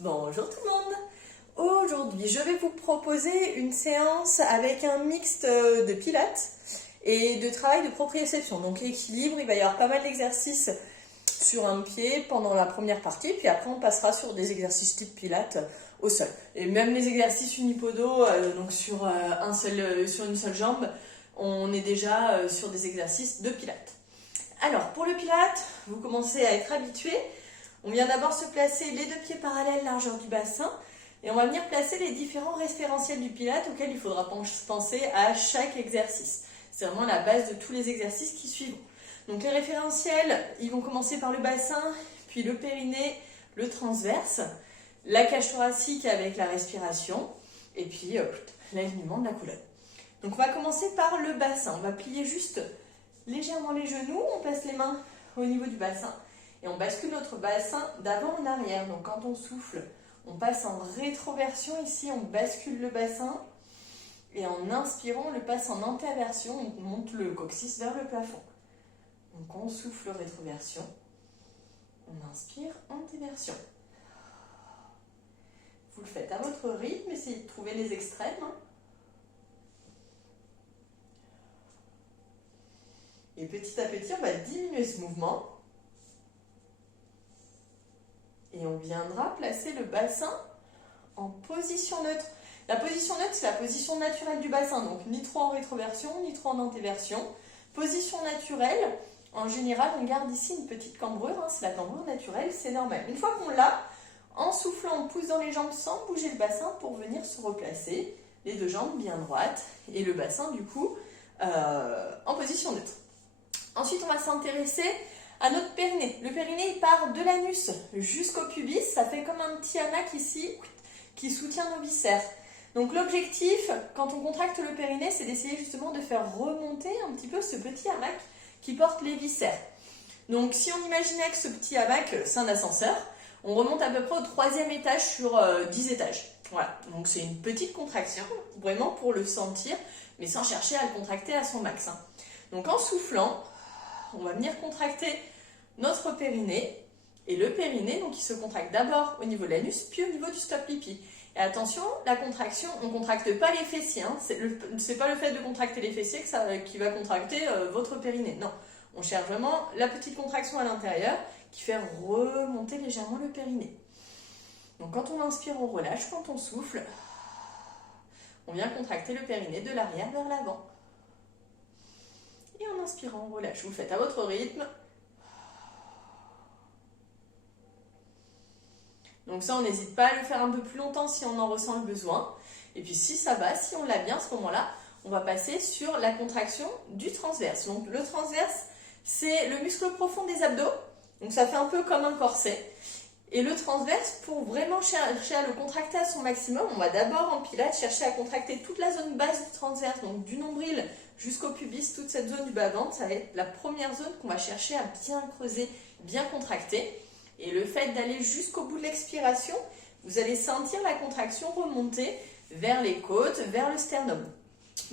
Bonjour tout le monde. Aujourd'hui, je vais vous proposer une séance avec un mixte de pilates et de travail de proprioception. Donc équilibre, il va y avoir pas mal d'exercices sur un pied pendant la première partie, puis après on passera sur des exercices type pilates au sol. Et même les exercices unipodo, donc sur une seule jambe, on est déjà sur des exercices de pilates. Alors pour le pilates, vous commencez à être habitués. On vient d'abord se placer les deux pieds parallèles, largeur du bassin, et on va venir placer les différents référentiels du pilate auxquels il faudra penser à chaque exercice. C'est vraiment la base de tous les exercices qui suivront. Donc les référentiels, ils vont commencer par le bassin, puis le périnée, le transverse, la cage thoracique avec la respiration, et puis l'alignement de la colonne. Donc on va commencer par le bassin. On va plier juste légèrement les genoux, on passe les mains au niveau du bassin. Et on bascule notre bassin d'avant en arrière. Donc quand on souffle, on passe en rétroversion. Ici, on bascule le bassin. Et en inspirant, on le passe en antéversion. On monte le coccyx vers le plafond. Donc on souffle rétroversion. On inspire antéversion. Vous le faites à votre rythme. Essayez de trouver les extrêmes. Et petit à petit, on va diminuer ce mouvement. Et on viendra placer le bassin en position neutre. La position neutre, c'est la position naturelle du bassin. Donc, ni trop en rétroversion, ni trop en antéversion. Position naturelle, en général, on garde ici une petite cambrure. C'est la cambrure naturelle, c'est normal. Une fois qu'on l'a, en soufflant, on pousse dans les jambes sans bouger le bassin pour venir se replacer. Les deux jambes bien droites. Et le bassin, du coup, en position neutre. Ensuite, on va s'intéresser à notre périnée. Le périnée, il part de l'anus jusqu'au pubis. Ça fait comme un petit hamac ici qui soutient nos viscères. Donc l'objectif, quand on contracte le périnée, c'est d'essayer justement de faire remonter un petit peu ce petit hamac qui porte les viscères. Donc si on imaginait que ce petit hamac, c'est un ascenseur, on remonte à peu près au 3e étage sur 10 étages. Voilà, donc c'est une petite contraction, vraiment pour le sentir, mais sans chercher à le contracter à son max. Donc en soufflant, on va venir contracter notre périnée. Et le périnée, donc, il se contracte d'abord au niveau de l'anus, puis au niveau du stop pipi. Et attention, la contraction, on ne contracte pas les fessiers. C'est pas le fait de contracter les fessiers qui va contracter votre périnée. Non, on cherche vraiment la petite contraction à l'intérieur qui fait remonter légèrement le périnée. Donc quand on inspire, on relâche. Quand on souffle, on vient contracter le périnée de l'arrière vers l'avant. Et en inspirant, on relâche. Vous le faites à votre rythme. Donc ça, on n'hésite pas à le faire un peu plus longtemps si on en ressent le besoin. Et puis si ça va, si on l'a bien à ce moment-là, on va passer sur la contraction du transverse. Donc le transverse, c'est le muscle profond des abdos. Donc ça fait un peu comme un corset. Et le transverse, pour vraiment chercher à le contracter à son maximum, on va d'abord en pilates chercher à contracter toute la zone basse du transverse, donc du nombril jusqu'au pubis, toute cette zone du bas-ventre. Ça va être la première zone qu'on va chercher à bien creuser, bien contracter. Et le fait d'aller jusqu'au bout de l'expiration, vous allez sentir la contraction remonter vers les côtes, vers le sternum.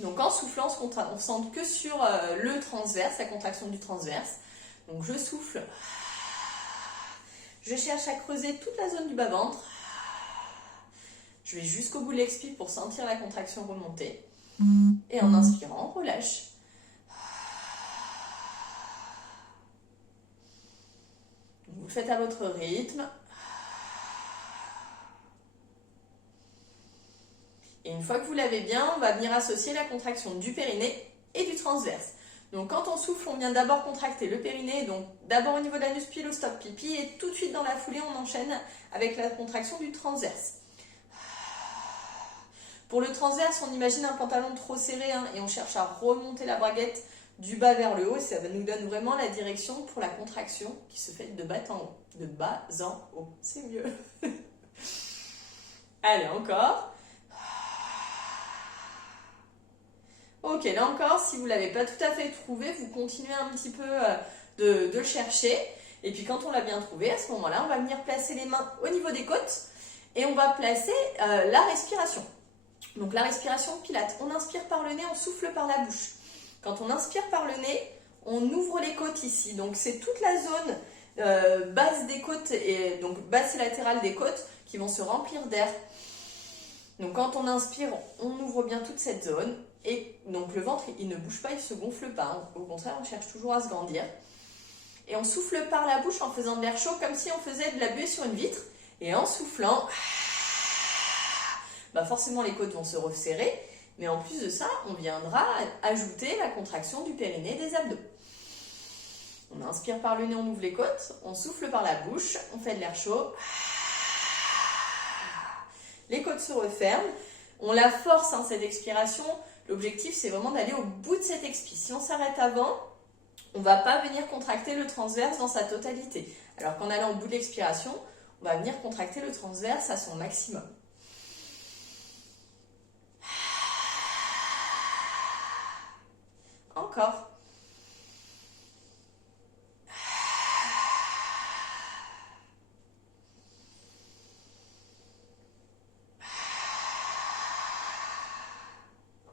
Donc en soufflant, on ne sent que sur le transverse, la contraction du transverse. Donc je souffle. Je cherche à creuser toute la zone du bas-ventre. Je vais jusqu'au bout de l'expi pour sentir la contraction remonter. Et en inspirant, on relâche. Vous le faites à votre rythme. Et une fois que vous l'avez bien, on va venir associer la contraction du périnée et du transverse. Donc quand on souffle, on vient d'abord contracter le périnée, donc d'abord au niveau de l'anus puis le stop pipi, et tout de suite dans la foulée, on enchaîne avec la contraction du transverse. Pour le transverse, on imagine un pantalon trop serré et on cherche à remonter la braguette du bas vers le haut, et ça nous donne vraiment la direction pour la contraction qui se fait de bas en haut. De bas en haut, c'est mieux. Allez, encore. Ok, là encore, si vous ne l'avez pas tout à fait trouvé, vous continuez un petit peu de le chercher. Et puis quand on l'a bien trouvé, à ce moment-là, on va venir placer les mains au niveau des côtes et on va placer la respiration. Donc la respiration pilate. On inspire par le nez, on souffle par la bouche. Quand on inspire par le nez, on ouvre les côtes ici. Donc c'est toute la zone base des côtes, et donc base et latérale des côtes qui vont se remplir d'air. Donc quand on inspire, on ouvre bien toute cette zone. Et donc le ventre, il ne bouge pas, il ne se gonfle pas. Au contraire, on cherche toujours à se grandir. Et on souffle par la bouche en faisant de l'air chaud comme si on faisait de la buée sur une vitre. Et en soufflant, forcément les côtes vont se resserrer. Mais en plus de ça, on viendra ajouter la contraction du périnée et des abdos. On inspire par le nez, on ouvre les côtes. On souffle par la bouche, on fait de l'air chaud. Les côtes se referment. On la force, cette expiration. L'objectif, c'est vraiment d'aller au bout de cette expi. Si on s'arrête avant, on ne va pas venir contracter le transverse dans sa totalité. Alors qu'en allant au bout de l'expiration, on va venir contracter le transverse à son maximum. Encore.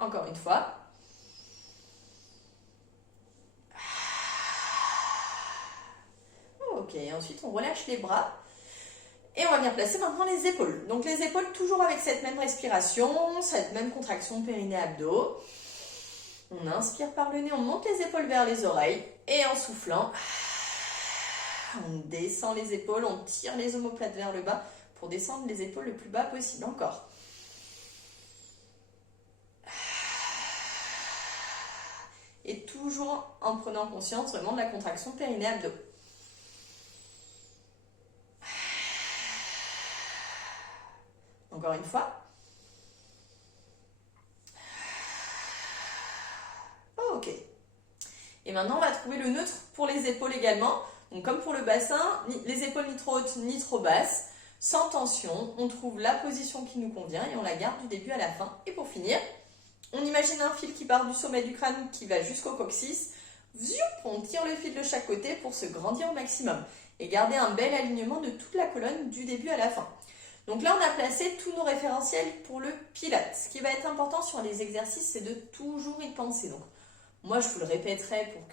Encore une fois. Ok, ensuite on relâche les bras. Et on va venir placer maintenant les épaules. Donc les épaules toujours avec cette même respiration, cette même contraction périnée-abdos. On inspire par le nez, on monte les épaules vers les oreilles. Et en soufflant, on descend les épaules, on tire les omoplates vers le bas pour descendre les épaules le plus bas possible. Encore. Et toujours en prenant conscience vraiment de la contraction périnée-abdos. Encore une fois. Ok. Et maintenant, on va trouver le neutre pour les épaules également. Donc, comme pour le bassin, les épaules ni trop hautes ni trop basses. Sans tension, on trouve la position qui nous convient et on la garde du début à la fin. Et pour finir, on imagine un fil qui part du sommet du crâne qui va jusqu'au coccyx. On tire le fil de chaque côté pour se grandir au maximum et garder un bel alignement de toute la colonne du début à la fin. Donc là, on a placé tous nos référentiels pour le Pilates. Ce qui va être important sur les exercices, c'est de toujours y penser. Donc, moi, je vous le répéterai pour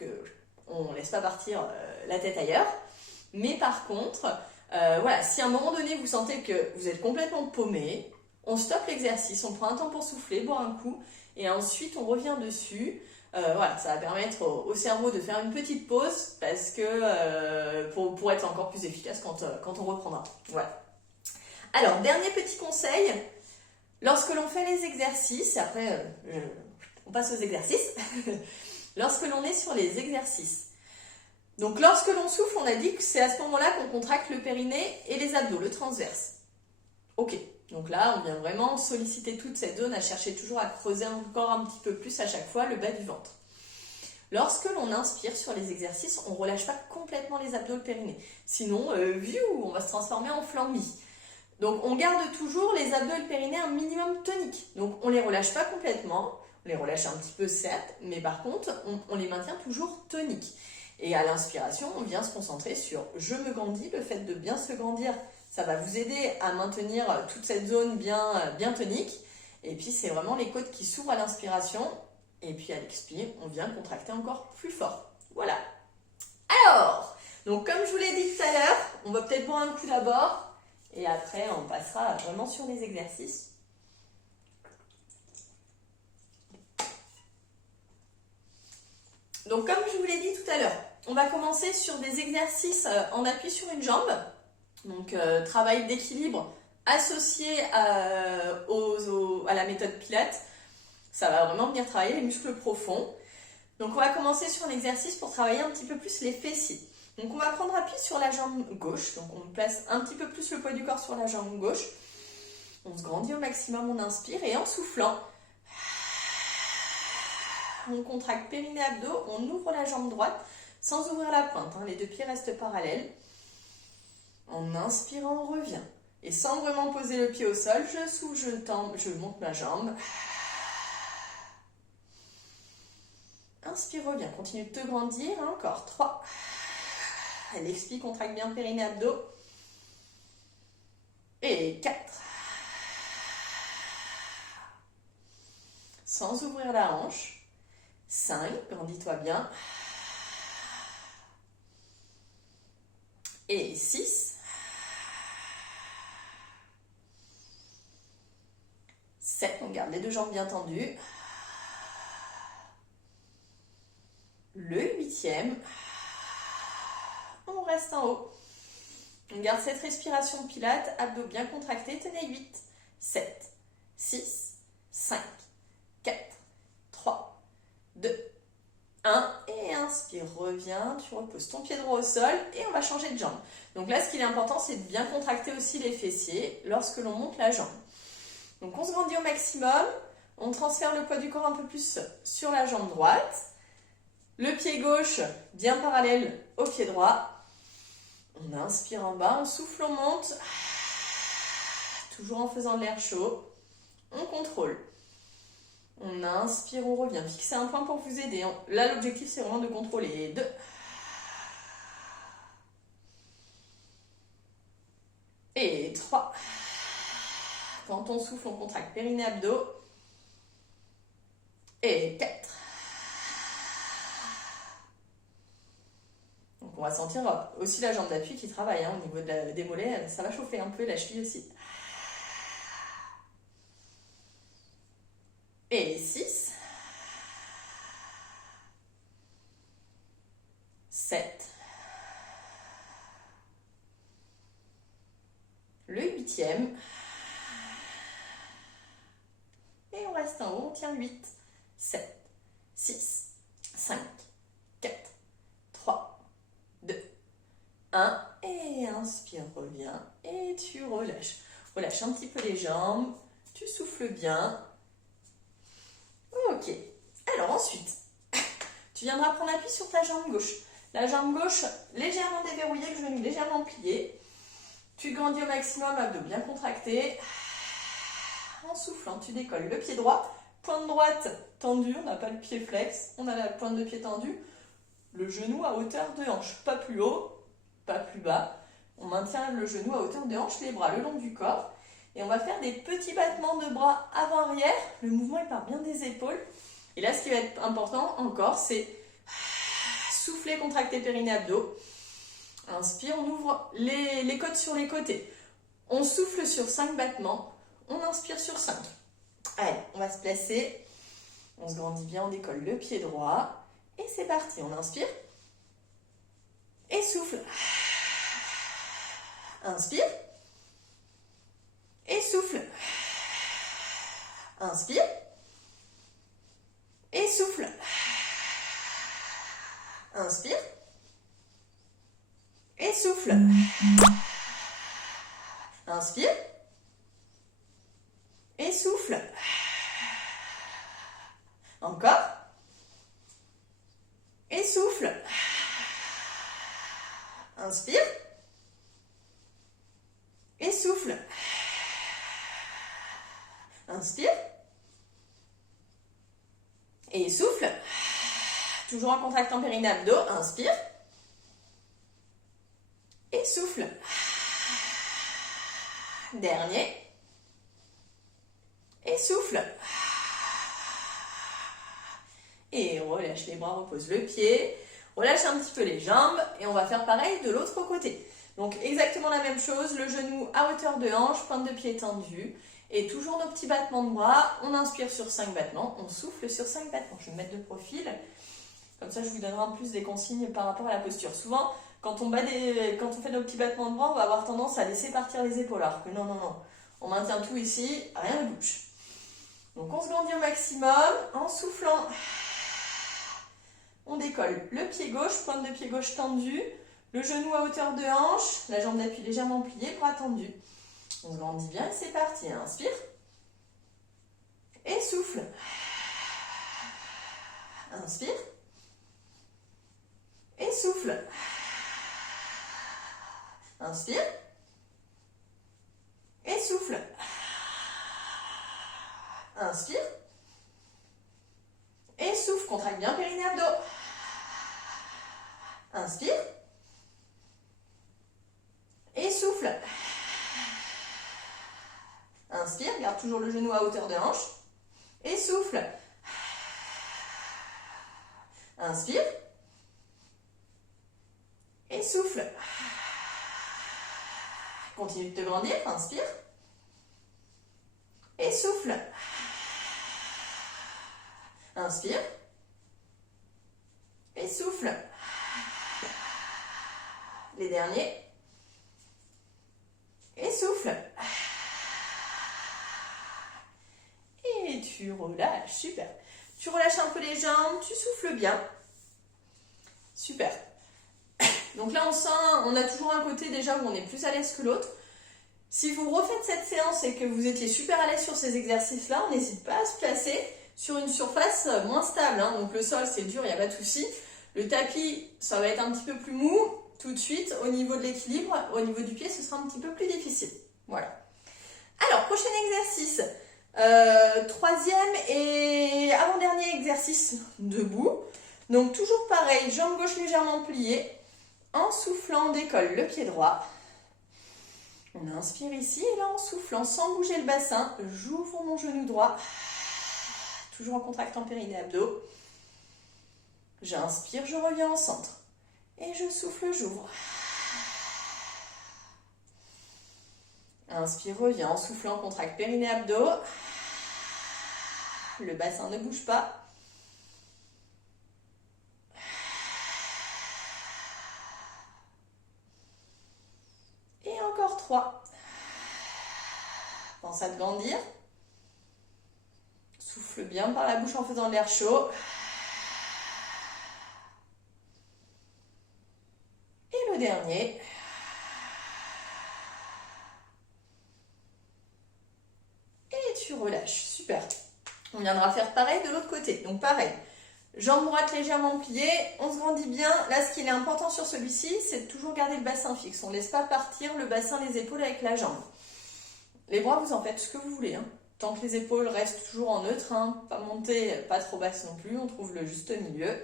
qu'on ne laisse pas partir la tête ailleurs. Mais par contre, voilà, si à un moment donné, vous sentez que vous êtes complètement paumé, on stoppe l'exercice, on prend un temps pour souffler, boire un coup, et ensuite, on revient dessus. Voilà, ça va permettre au cerveau de faire une petite pause parce que pour être encore plus efficace quand on reprendra. Voilà. Alors, dernier petit conseil, lorsque l'on fait les exercices, après on passe aux exercices, lorsque l'on est sur les exercices, donc lorsque l'on souffle, on a dit que c'est à ce moment-là qu'on contracte le périnée et les abdos, le transverse. Ok, donc là on vient vraiment solliciter toute cette zone, à chercher toujours à creuser encore un petit peu plus à chaque fois le bas du ventre. Lorsque l'on inspire sur les exercices, on ne relâche pas complètement les abdos, le périnée. Sinon, on va se transformer en flambie. Donc on garde toujours les abdos et le périnée un minimum tonique. Donc on ne les relâche pas complètement, on les relâche un petit peu certes, mais par contre on les maintient toujours toniques. Et à l'inspiration, on vient se concentrer sur je me grandis, le fait de bien se grandir, ça va vous aider à maintenir toute cette zone bien tonique. Et puis c'est vraiment les côtes qui s'ouvrent à l'inspiration, et puis à l'expire, on vient contracter encore plus fort. Voilà. Alors, donc comme je vous l'ai dit tout à l'heure, on va peut-être boire un coup d'abord. Et après, on passera vraiment sur les exercices. Donc, comme je vous l'ai dit tout à l'heure, on va commencer sur des exercices en appui sur une jambe. Donc, travail d'équilibre associé à la méthode Pilates. Ça va vraiment venir travailler les muscles profonds. Donc, on va commencer sur un exercice pour travailler un petit peu plus les fessiers. Donc on va prendre appui sur la jambe gauche, donc on place un petit peu plus le poids du corps sur la jambe gauche. On se grandit au maximum, on inspire et en soufflant, on contracte périnée-abdos, on ouvre la jambe droite sans ouvrir la pointe, les deux pieds restent parallèles. En inspirant, on revient. Et sans vraiment poser le pied au sol, je souffle, je tends, je monte ma jambe. Inspire, reviens, continue de te grandir, encore 3. L'expire, contracte bien périnée-abdos. Et 4. Sans ouvrir la hanche. 5, grandis-toi bien. Et 6. 7. On garde les deux jambes bien tendues. Le 8e. On reste en haut. On garde cette respiration de pilates, abdos bien contractés, tenez 8, 7, 6, 5, 4, 3, 2, 1. Et inspire, reviens, tu reposes ton pied droit au sol et on va changer de jambe. Donc là, ce qui est important, c'est de bien contracter aussi les fessiers lorsque l'on monte la jambe. Donc on se grandit au maximum, on transfère le poids du corps un peu plus sur la jambe droite. Le pied gauche bien parallèle au pied droit. On inspire en bas, on souffle, on monte. Toujours en faisant de l'air chaud. On contrôle. On inspire, on revient. Fixez un point pour vous aider. Là, l'objectif, c'est vraiment de contrôler. 2. Et 3. Quand on souffle, on contracte périnée, abdos. Et 4. Donc on va sentir aussi la jambe d'appui qui travaille au niveau des mollets, ça va chauffer un peu, la cheville aussi. Et 6. 7. Le 8e. Et on reste en haut, on tient 8, 7, 6, 5, 4, 3, 2, 1. Et inspire, reviens. Et tu relâches. Relâche un petit peu les jambes. Tu souffles bien. Ok. Alors ensuite, tu viendras prendre appui sur ta jambe gauche. La jambe gauche légèrement déverrouillée, le genou légèrement plié. Tu grandis au maximum, abdos bien contractés. En soufflant, tu décolles le pied droit. Pointe droite tendue, on n'a pas le pied flex. On a la pointe de pied tendue. Le genou à hauteur de hanche. Pas plus haut, pas plus bas. On maintient le genou à hauteur de hanche, les bras le long du corps. Et on va faire des petits battements de bras avant-arrière. Le mouvement, il part bien des épaules. Et là, ce qui va être important encore, c'est souffler, contracter périnée, abdos. Inspire, on ouvre les côtes sur les côtés. On souffle sur 5 battements. On inspire sur 5. Allez, on va se placer. On se grandit bien, on décolle le pied droit. Et c'est parti, on inspire. Et souffle. Inspire. Et souffle. Inspire. Et souffle. Inspire. Et souffle. Inspire. Et souffle. Encore. Et souffle. Inspire. Et souffle. Inspire. Et souffle. Toujours en contractant périnée, abdos. Inspire. Et souffle. Dernier. Et souffle. Et relâche les bras, repose le pied. Relâche un petit peu les jambes. Et on va faire pareil de l'autre côté. Donc exactement la même chose. Le genou à hauteur de hanche, pointe de pied tendue. Et toujours nos petits battements de bras. On inspire sur 5 battements. On souffle sur 5 battements. Je vais me mettre de profil. Comme ça, je vous donnerai en plus des consignes par rapport à la posture. Souvent, quand on fait nos petits battements de bras, on va avoir tendance à laisser partir les épaules. Alors que non, non, non. On maintient tout ici. Rien ne bouge. Donc on se grandit au maximum. En soufflant, on décolle le pied gauche, pointe de pied gauche tendue. Le genou à hauteur de hanche. La jambe d'appui légèrement pliée, bras tendus. On se grandit bien et c'est parti. Inspire. Et souffle. Inspire. Et souffle. Inspire. Et souffle. Inspire. Et souffle. Contracte bien périnée, abdos. Inspire. Et souffle. Inspire. Garde toujours le genou à hauteur de hanche. Et souffle. Inspire. Et souffle. Continue de te grandir, inspire. Et souffle. Inspire. Et souffle. Les derniers. Et souffle. Et tu relâches, super. Tu relâches un peu les jambes, tu souffles bien. Super. Donc là, on sent, on a toujours un côté déjà où on est plus à l'aise que l'autre. Si vous refaites cette séance et que vous étiez super à l'aise sur ces exercices-là, on n'hésite pas à se placer sur une surface moins stable. Donc le sol, c'est dur, il n'y a pas de souci. Le tapis, ça va être un petit peu plus mou. Tout de suite, au niveau de l'équilibre, au niveau du pied, ce sera un petit peu plus difficile. Voilà. Alors, prochain exercice. Troisième et avant-dernier exercice debout. Donc, toujours pareil, jambe gauche légèrement pliée. En soufflant, on décolle le pied droit. On inspire ici et là, en soufflant, sans bouger le bassin, j'ouvre mon genou droit. Toujours en contractant périnée abdos. J'inspire, je reviens au centre. Et je souffle, j'ouvre. Inspire, reviens. En soufflant, contracte périnée abdos. Le bassin ne bouge pas. Et encore 3. Pense à te grandir. Souffle bien par la bouche en faisant de l'air chaud. Et le dernier. Et tu relâches. Super. On viendra faire pareil de l'autre côté. Donc pareil. Jambe droite légèrement pliée. On se grandit bien. Là, ce qui est important sur celui-ci, c'est de toujours garder le bassin fixe. On ne laisse pas partir le bassin, les épaules avec la jambe. Les bras, vous en faites ce que vous voulez. Tant que les épaules restent toujours en neutre. Pas montées, pas trop basses non plus. On trouve le juste milieu.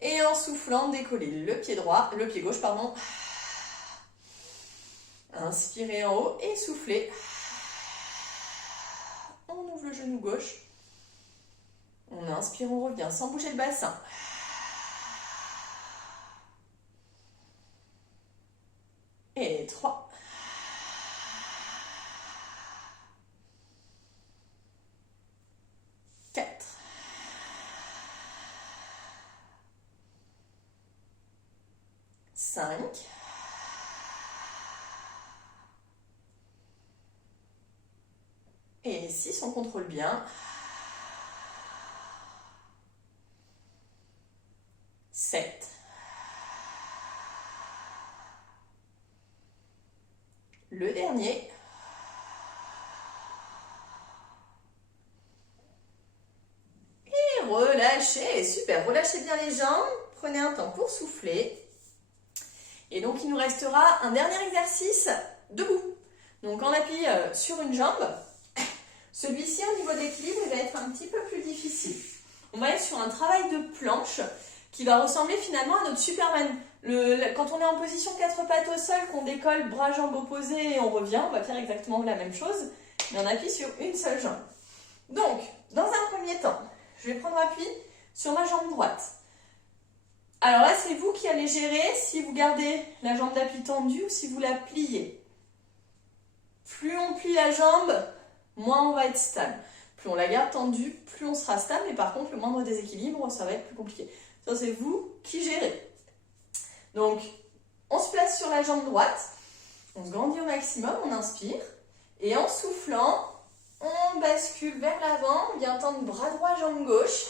Et en soufflant, décoller le pied droit, le pied gauche, pardon. Inspirez en haut et soufflez. On ouvre le genou gauche. On inspire, on revient sans bouger le bassin. Et 3. 4. 5. Et 6, on contrôle bien. 7. Le dernier. Et relâchez. Super. Relâchez bien les jambes. Prenez un temps pour souffler. Et donc, il nous restera un dernier exercice debout. Donc, on appuie sur une jambe. Celui-ci, au niveau de l'équilibre, il va être un petit peu plus difficile. On va être sur un travail de planche qui va ressembler finalement à notre Superman. Quand on est en position 4 pattes au sol, qu'on décolle, bras, jambes opposés et on revient, on va faire exactement la même chose, mais on appuie sur une seule jambe. Donc, dans un premier temps, je vais prendre appui sur ma jambe droite. Alors là, c'est vous qui allez gérer si vous gardez la jambe d'appui tendue ou si vous la pliez. Plus on plie la jambe, moins on va être stable. Plus on la garde tendue, plus on sera stable. Et par contre, le moindre déséquilibre, ça va être plus compliqué. Ça, c'est vous qui gérez. Donc, on se place sur la jambe droite. On se grandit au maximum, on inspire. Et en soufflant, on bascule vers l'avant. On vient tendre bras droit, jambe gauche.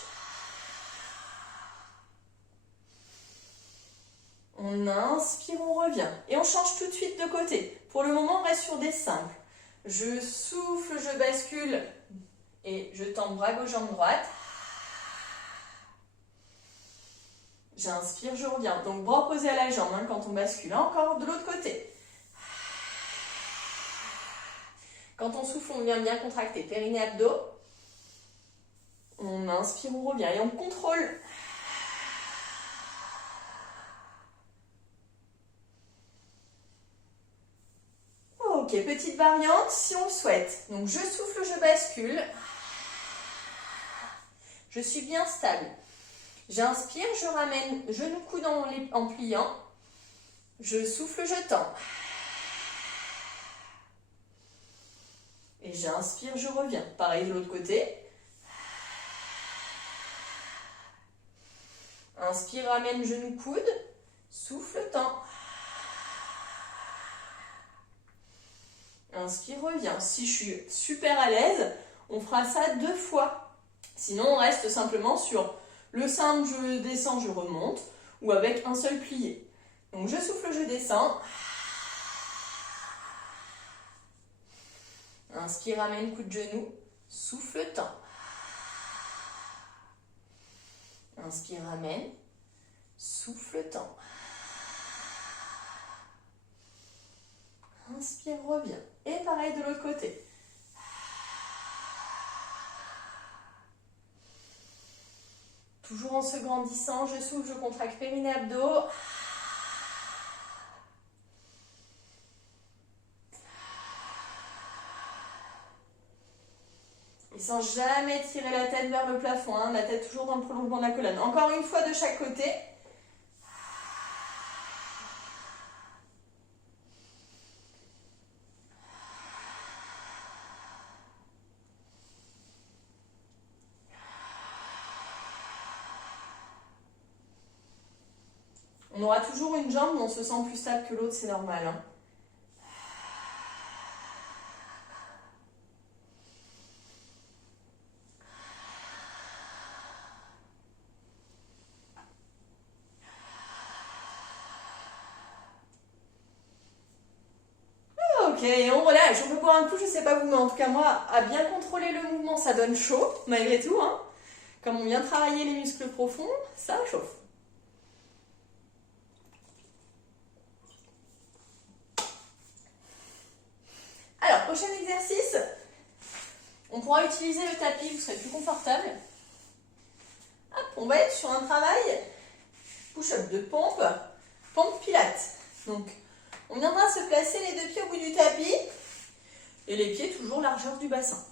On inspire, on revient. Et on change tout de suite de côté. Pour le moment, on reste sur des simples. Je souffle, je bascule et je tends bras gauche, jambe droite. J'inspire, je reviens. Donc, bras opposés à la jambe quand on bascule. Encore de l'autre côté. Quand on souffle, on vient bien contracter périnée abdos. On inspire, on revient et on contrôle. Ok, petite variante si on le souhaite. Donc, je souffle, je bascule. Je suis bien stable. J'inspire, je ramène genou coude en pliant. Je souffle, je tends. Et j'inspire, je reviens. Pareil de l'autre côté. Inspire, ramène, genou, coude. Souffle, tends. Inspire, reviens. Si je suis super à l'aise, on fera ça 2 fois. Sinon, on reste simplement sur le simple, je descends, je remonte, ou avec un seul plié. Donc, je souffle, je descends. Inspire, ramène, coup de genou. Souffle, tends. Inspire, ramène. Souffle, tends. Inspire, reviens. Et pareil de l'autre côté. Toujours en se grandissant, je souffle, je contracte périnée, abdos. Et sans jamais tirer la tête vers le plafond, hein, la tête toujours dans le prolongement de la colonne. Encore une fois de chaque côté. On aura toujours une jambe où on se sent plus stable que l'autre, c'est normal. Hein. Ok, et on relâche. On peut boire un coup, je sais pas vous, mais en tout cas moi, à bien contrôler le mouvement, ça donne chaud, malgré tout. Hein. Comme on vient travailler les muscles profonds, ça chauffe. Alors, prochain exercice, on pourra utiliser le tapis, vous serez plus confortable. Hop, on va être sur un travail push-up de pompe, pompe pilates. Donc, on viendra se placer les 2 pieds au bout du tapis et les pieds toujours largeur du bassin.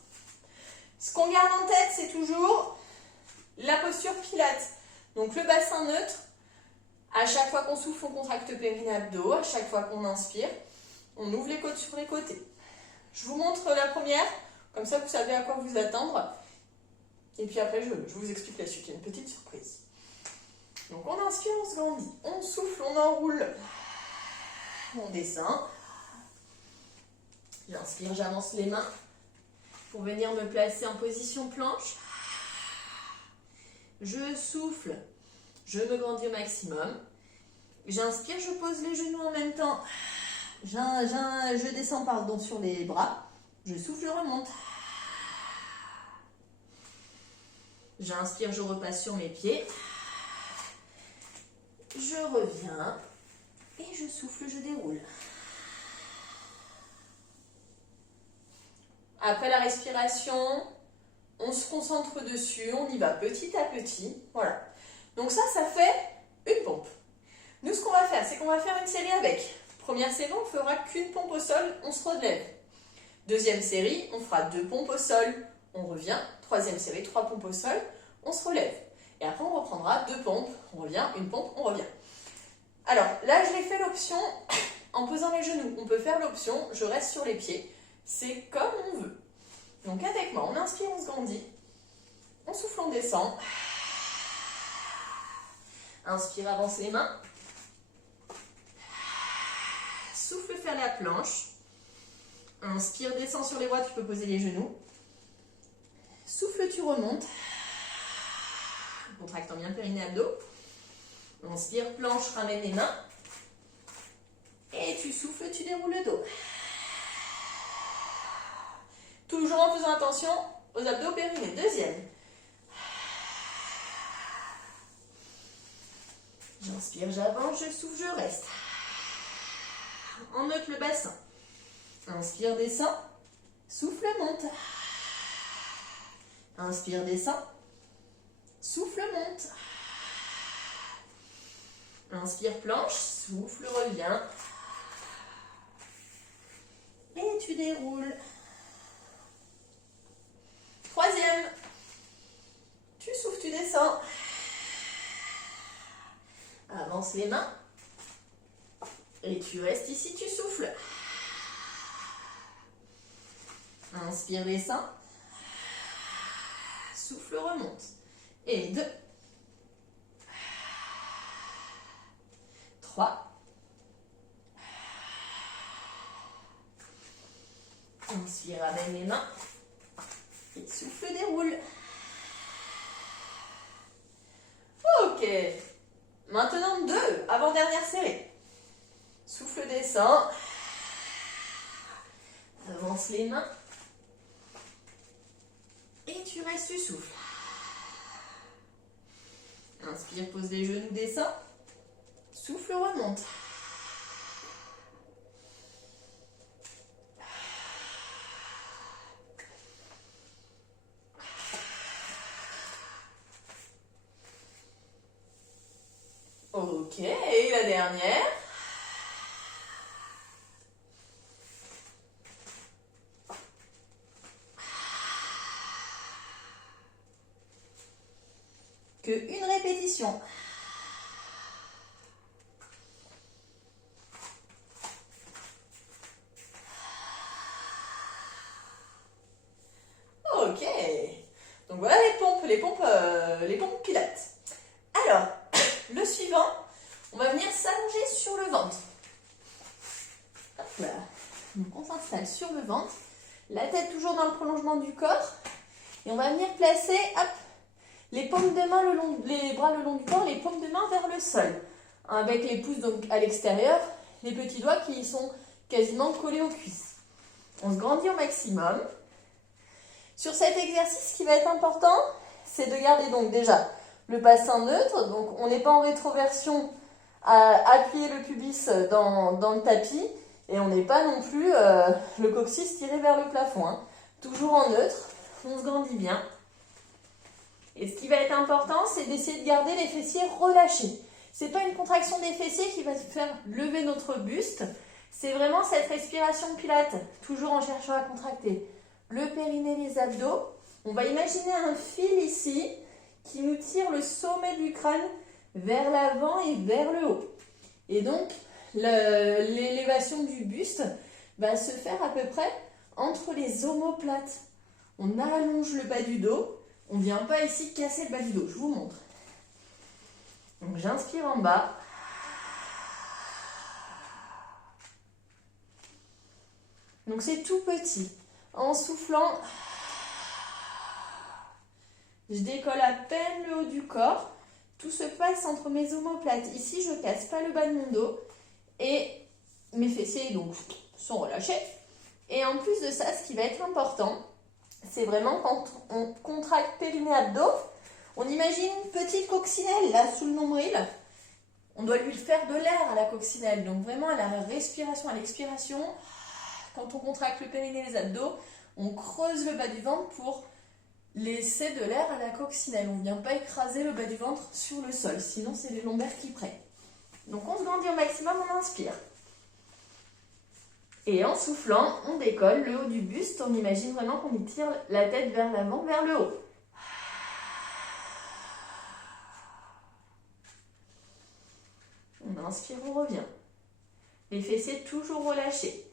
Ce qu'on garde en tête, c'est toujours la posture pilates. Donc, le bassin neutre. À chaque fois qu'on souffle, on contracte périnée, abdos. À chaque fois qu'on inspire, on ouvre les côtes sur les côtés. Je vous montre la première, comme ça vous savez à quoi vous attendre. Et puis après, je vous explique la suite. Il y a une petite surprise. Donc on inspire, on se grandit. On souffle, on enroule. On descend. J'inspire, j'avance les mains pour venir me placer en position planche. Je souffle, je me grandis au maximum. J'inspire, je pose les genoux en même temps. Je descends pardon, sur les bras. Je souffle, je remonte. J'inspire, je repasse sur mes pieds. Je reviens. Et je souffle, je déroule. Après la respiration, on se concentre dessus. On y va petit à petit. Voilà. Donc ça fait une pompe. Nous, ce qu'on va faire, c'est qu'on va faire une série avec. Première série, on ne fera qu'une pompe au sol, on se relève. Deuxième série, on fera 2 pompes au sol, on revient. Troisième série, 3 pompes au sol, on se relève. Et après, on reprendra 2 pompes, on revient, une pompe, on revient. Alors, là, je l'ai fait l'option en posant les genoux. On peut faire l'option, je reste sur les pieds. C'est comme on veut. Donc, avec moi, on inspire, on se grandit. On souffle, on descend. Inspire, avance les mains. Souffle, faire la planche. Inspire, descends sur les bras, tu peux poser les genoux. Souffle, tu remontes. Contractant bien le périnée, abdos. Inspire, planche, ramène les mains. Et tu souffles, tu déroules le dos. Toujours en faisant attention aux abdos périnée. Deuxième. J'inspire, j'avance, je souffle, je reste. On note le bassin. Inspire, descend. Souffle, monte. Inspire, descend. Souffle, monte. Inspire, planche. Souffle, reviens. Et tu déroules. Troisième. Tu souffles, tu descends. Avance les mains. Et tu restes ici, tu souffles. Inspire, descend. Souffle, remonte. Et 2. 3. Inspire, amène les mains. Et souffle, déroule. Ok. Maintenant 2. Avant-dernière série. Souffle, descend. Avance les mains. Et tu restes, tu souffles. Inspire, pose les genoux, descend. Souffle, remonte. Ok, et la dernière. Que une répétition. Ok. Donc voilà les pompes pilates. Alors, le suivant, on va venir s'allonger sur le ventre. Hop là. Donc on s'installe sur le ventre, la tête toujours dans le prolongement du corps, et on va venir placer, hop, les paumes de main les bras le long du corps, les paumes de main vers le sol, avec les pouces donc à l'extérieur, les petits doigts qui sont quasiment collés aux cuisses. On se grandit au maximum. Sur cet exercice, ce qui va être important, c'est de garder donc déjà le bassin neutre, donc on n'est pas en rétroversion à appuyer le pubis dans le tapis, et on n'est pas non plus le coccyx tiré vers le plafond, hein. Toujours en neutre, on se grandit bien. Et ce qui va être important, c'est d'essayer de garder les fessiers relâchés. Ce n'est pas une contraction des fessiers qui va faire lever notre buste, c'est vraiment cette respiration pilate, toujours en cherchant à contracter le périnée, les abdos. On va imaginer un fil ici qui nous tire le sommet du crâne vers l'avant et vers le haut. Et donc, l'élévation du buste va se faire à peu près entre les omoplates. On allonge le bas du dos. On ne vient pas ici casser le bas du dos. Je vous montre. Donc, j'inspire en bas. Donc, c'est tout petit. En soufflant, je décolle à peine le haut du corps. Tout se passe entre mes omoplates. Ici, je ne casse pas le bas de mon dos. Et mes fessiers donc sont relâchés. Et en plus de ça, ce qui va être important, c'est vraiment quand on contracte périnée-abdos, on imagine une petite coccinelle là sous le nombril. On doit lui faire de l'air à la coccinelle. Donc vraiment à la respiration, à l'expiration, quand on contracte le périnée, les abdos, on creuse le bas du ventre pour laisser de l'air à la coccinelle. On ne vient pas écraser le bas du ventre sur le sol, sinon c'est les lombaires qui prennent. Donc on se grandit au maximum, on inspire. Et en soufflant, on décolle le haut du buste. On imagine vraiment qu'on y tire la tête vers l'avant, vers le haut. On inspire, on revient. Les fessiers toujours relâchés.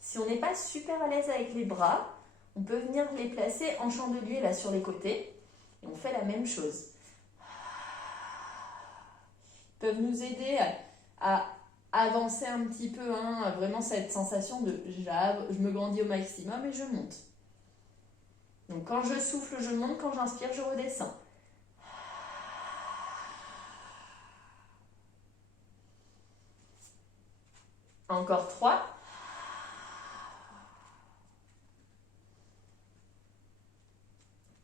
Si on n'est pas super à l'aise avec les bras, on peut venir les placer en chandelier là sur les côtés. Et on fait la même chose. Ils peuvent nous aider à avancer un petit peu, hein, vraiment cette sensation de je me grandis au maximum et je monte. Donc quand je souffle, je monte, quand j'inspire, je redescends. Encore 3.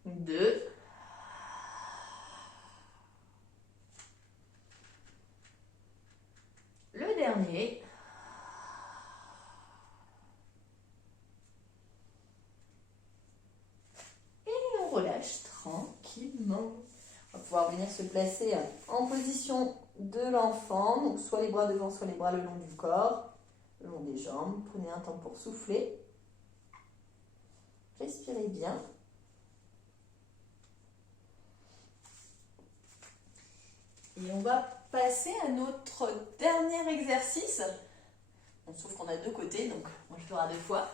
2. Le dernier. Et on relâche tranquillement. On va pouvoir venir se placer en position de l'enfant. Donc soit les bras devant, soit les bras le long du corps, le long des jambes. Prenez un temps pour souffler. Respirez bien. Et on va passer à notre dernier exercice. Bon, sauf qu'on a deux côtés, donc on le fera deux fois.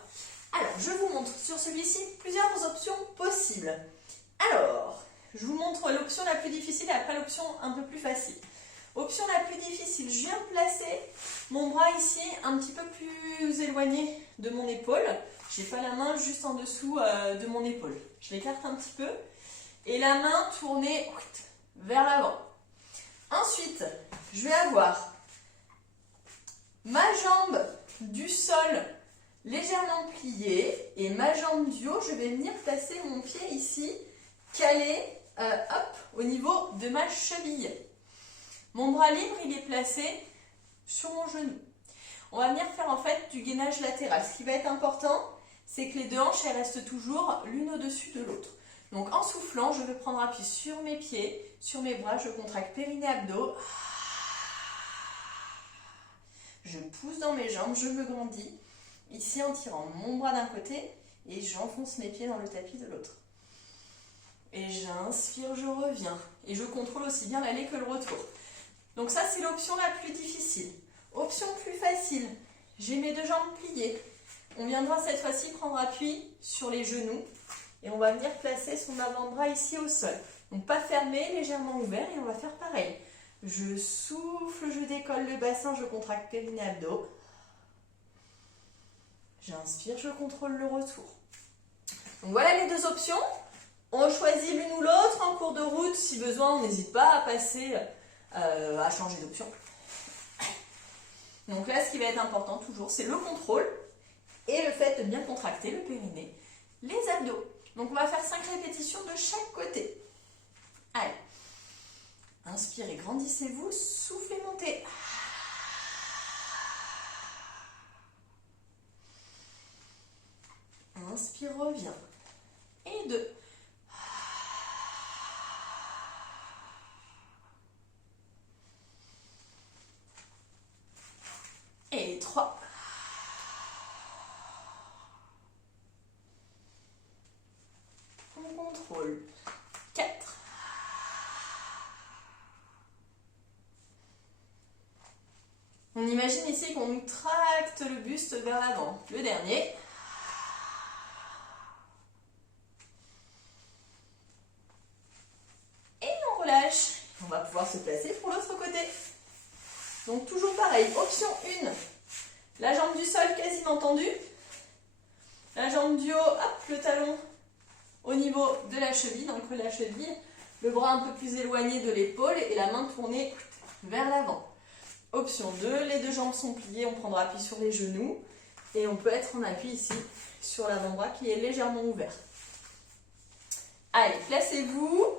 Alors, je vous montre sur celui-ci plusieurs options possibles. Alors, je vous montre l'option la plus difficile et après l'option un peu plus facile. Option la plus difficile, je viens placer mon bras ici un petit peu plus éloigné de mon épaule. Je n'ai pas la main juste en dessous de mon épaule. Je l'écarte un petit peu et la main tournée vers l'avant. Ensuite, je vais avoir ma jambe du sol légèrement pliée et ma jambe du haut, je vais venir placer mon pied ici, calé au niveau de ma cheville. Mon bras libre, il est placé sur mon genou. On va venir faire en fait du gainage latéral. Ce qui va être important, c'est que les deux hanches, elles restent toujours l'une au-dessus de l'autre. Donc en soufflant, je vais prendre appui sur mes pieds, sur mes bras, je contracte périnée abdos. Je pousse dans mes jambes, je me grandis. Ici en tirant mon bras d'un côté et j'enfonce mes pieds dans le tapis de l'autre. Et j'inspire, je reviens. Et je contrôle aussi bien l'aller que le retour. Donc ça, c'est l'option la plus difficile. Option plus facile, j'ai mes deux jambes pliées. On viendra cette fois-ci prendre appui sur les genoux et on va venir placer son avant-bras ici au sol. Donc pas fermé, légèrement ouvert et on va faire pareil. Je souffle, je décolle le bassin, je contracte périnée abdos. J'inspire, je contrôle le retour. Donc voilà les deux options. On choisit l'une ou l'autre en cours de route. Si besoin, on n'hésite pas à passer, à changer d'option. Donc là, ce qui va être important toujours, c'est le contrôle et le fait de bien contracter le périnée, les abdos. Donc on va faire 5 répétitions de chaque côté. Allez. Inspirez, grandissez-vous, soufflez, montez. Inspire, reviens. Et 2. Et 3. On contrôle. 4. On imagine ici qu'on tracte le buste vers l'avant. Le dernier. Et on relâche. On va pouvoir se placer pour l'autre côté. Donc toujours pareil. Option 1. La jambe du sol quasiment tendue. La jambe du haut, hop, le talon au niveau de la cheville, dans le creux de la cheville. Le bras un peu plus éloigné de l'épaule et la main tournée vers l'avant. Option 2, les deux jambes sont pliées, on prendra appui sur les genoux et on peut être en appui ici sur l'avant-bras qui est légèrement ouvert. Allez, placez-vous,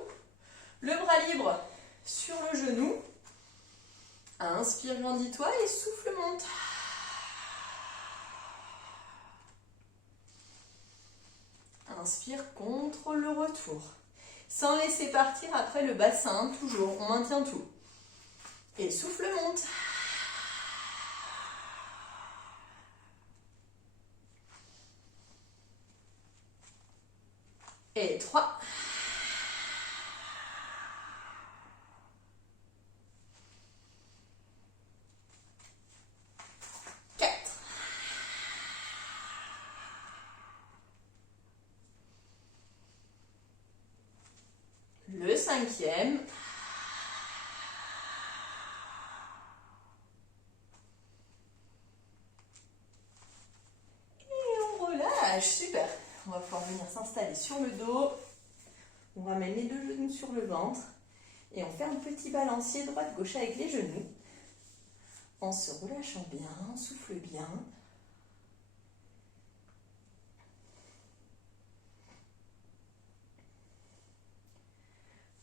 le bras libre sur le genou. Inspire, grandis-toi et souffle, monte. Inspire, contrôle le retour. Sans laisser partir après le bassin, toujours, on maintient tout. Et souffle, monte. Et 3. Le 5e. Et on relâche. Super. On va pouvoir venir s'installer sur le dos. On ramène les deux genoux sur le ventre. Et on fait un petit balancier droite-gauche avec les genoux. En se relâchant bien, on souffle bien.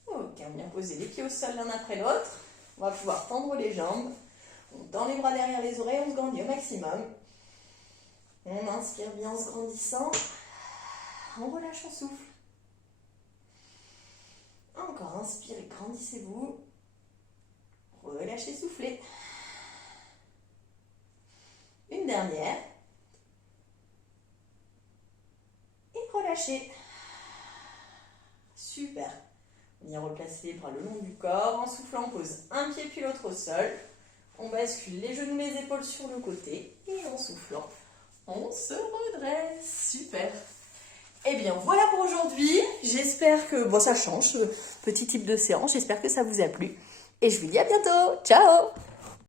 Ok, on vient poser les pieds au sol l'un après l'autre. On va pouvoir tendre les jambes. On tend les bras derrière les oreilles, on se grandit au maximum. On inspire bien en se grandissant. On relâche, on souffle. Encore, inspirez, grandissez-vous. Relâchez, soufflez. Une dernière. Et relâchez. Super. Bien replacer les bras le long du corps. En soufflant, on pose un pied puis l'autre au sol. On bascule les genoux, les épaules sur le côté. Et en soufflant, on se redresse. Super. Eh bien, voilà pour aujourd'hui. J'espère que... Bon, ça change, ce petit type de séance. J'espère que ça vous a plu. Et je vous dis à bientôt. Ciao!